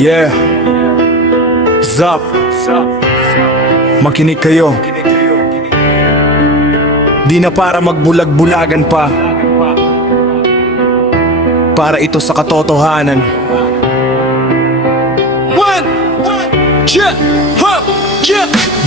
Yeah. Zap. Makinig kayo. Di na para magbulag-bulagan pa. Para ito sa katotohanan.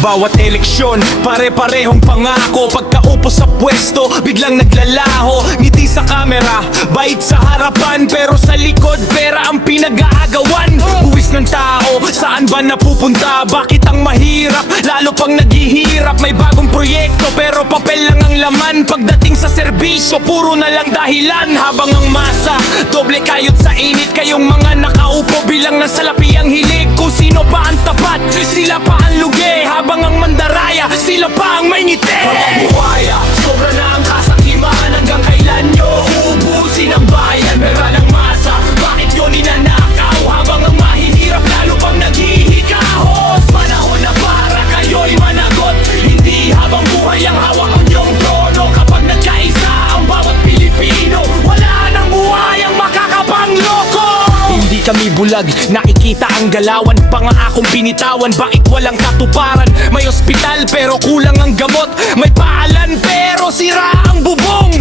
Bawat eleksyon, pare-parehong pangako. Pagkaupo sa pwesto, biglang naglalaho. Ngiti sa kamera, bait sa harapan, pero sa likod, pera ang pinag-aagawan. Buwis ng tao, saan ba napupunta? Bakit ang mahirap? Lalo pang naghihirap. May bagong proyekto, pero papel lang ang laman. Pagdating sa serbisyo, puro na lang dahilan. Habang ang masa, doble kayod sa init. Kayong mga nakaupo, bilang ng salapi ang hilig. Kung sino pa ang tapat, sila pa ang lugi. Habang ang mandaraya, sila pa ang may ngiti. Mga buhaya, sobra na ang kasakiman. Hanggang kailan nyo uubusin ang bayan? Pera ng masa, bakit yun ninanakaw? Habang ang mahihirap, lalo pang naghihikahos. Panahon na para kayo'y managot. Hindi habang buhay ang hawak ang iyong trono. Kapag nagkaisa ang bawat Pilipino, wala nang buhay ang makakapangloko. Hindi kami bulag, nakikita ang galawan. Pangakong binitawan, bakit walang katuparan? May ospital pero kulang ang gamot. May paalan pero sira ang bubong.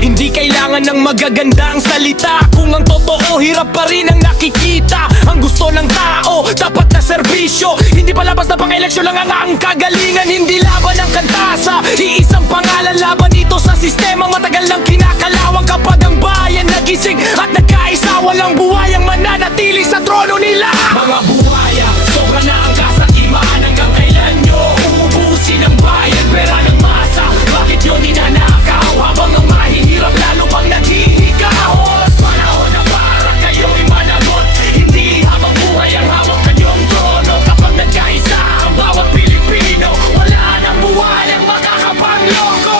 Hindi kailangan ng magagandang salita. Kung ang totoo, hirap pa rin ang nakikita. Ang gusto ng tao, tapat na serbisyo. Hindi palabas na pang-eleksyon lang ang kagalingan. Hindi laban ang kantasa, iisang pangalan. Laban dito sa sistema, matagal nang kinakalawang. Kapag ang bayan nagising at nagkaisa, walang buhay ang mananatili sa trono nila. Mga buhaya, sobra na ang kasakiman. Hanggang kailan nyo uubusin ang bayan? Pera ng masa, bakit yun ninanakaw? Habang ang mahihirap, lalo pang naghihikahos. Panahon na para kayo'y managot. Hindi habang buhay ang hawak kanyong trono. Kapag nagkaisa ang bawat Pilipino, wala nang buhay ang makakapangloko.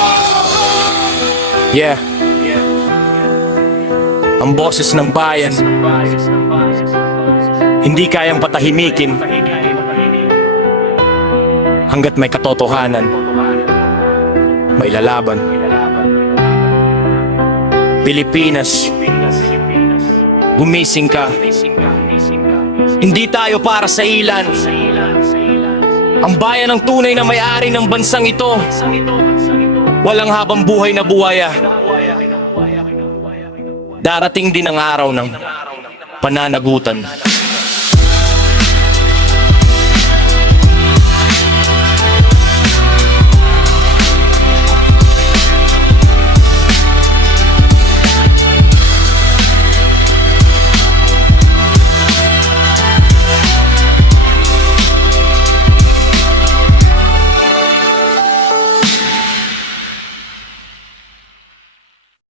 Yeah. Ang boses ng bayan hindi kayang patahimikin hanggat may katotohanan, may lalaban. Pilipinas, gumising ka. Hindi tayo para sa ilan. Ang bayan ang tunay na may-ari ng bansang ito. Walang habang buhay na buhaya. Darating din ang araw ng pananagutan.